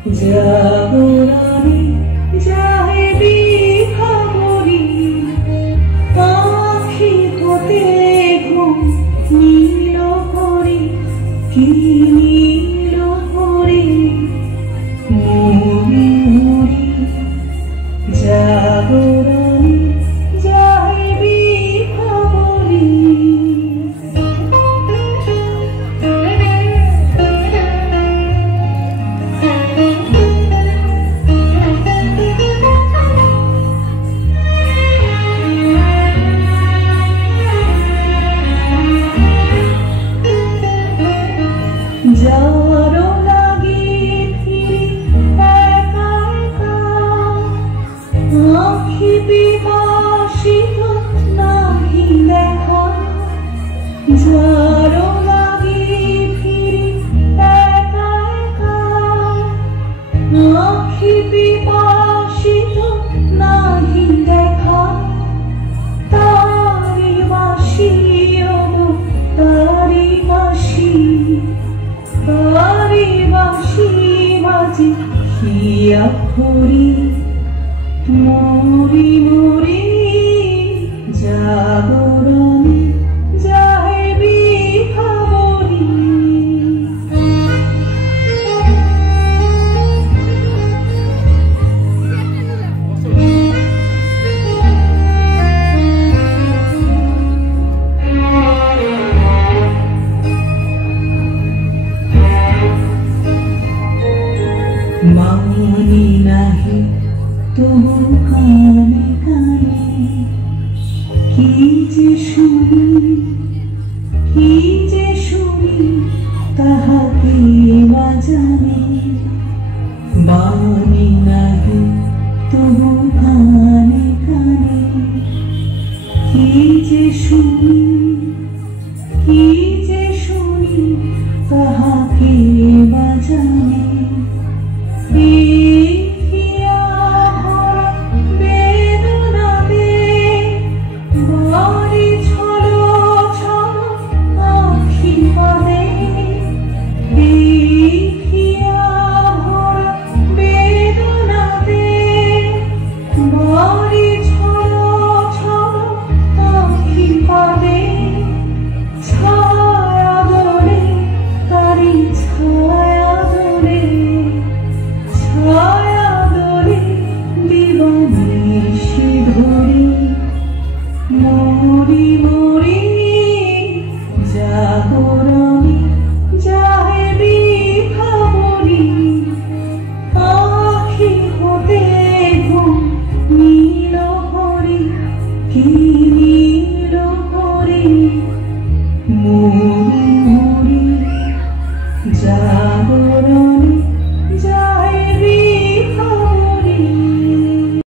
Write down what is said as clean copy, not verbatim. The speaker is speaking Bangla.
জাগরণে যাহে বিভাবরী আখি হতে ঘুম নীল হরি কি নীল হরি মুড়ি মুড়ি জাগরণে যাহে বিভাবরী যারো লাগি ফিরি একা একা আখি বিবাসিত নাহি দেখা যারো লাগি ফিরি একা একা আখি বিবাসিত নাহি দেখা তারি বাসি তারি বাসি তারি বাঁশি বাজে হিয়া হরি মরি মরি জাগরণে যাহে বিভাবরী মানি নাহি তবু কানে কানে কি যে শুনি তাহাকে বা জানে বাণী নাহি তবু কানে কানে কি যে শুনি তাহাকে বা জানে মরি মরি জাগরণে যাহে বিভাবরী আখি হতে ঘুম নীল হরি কি নীল হরি মুড়ি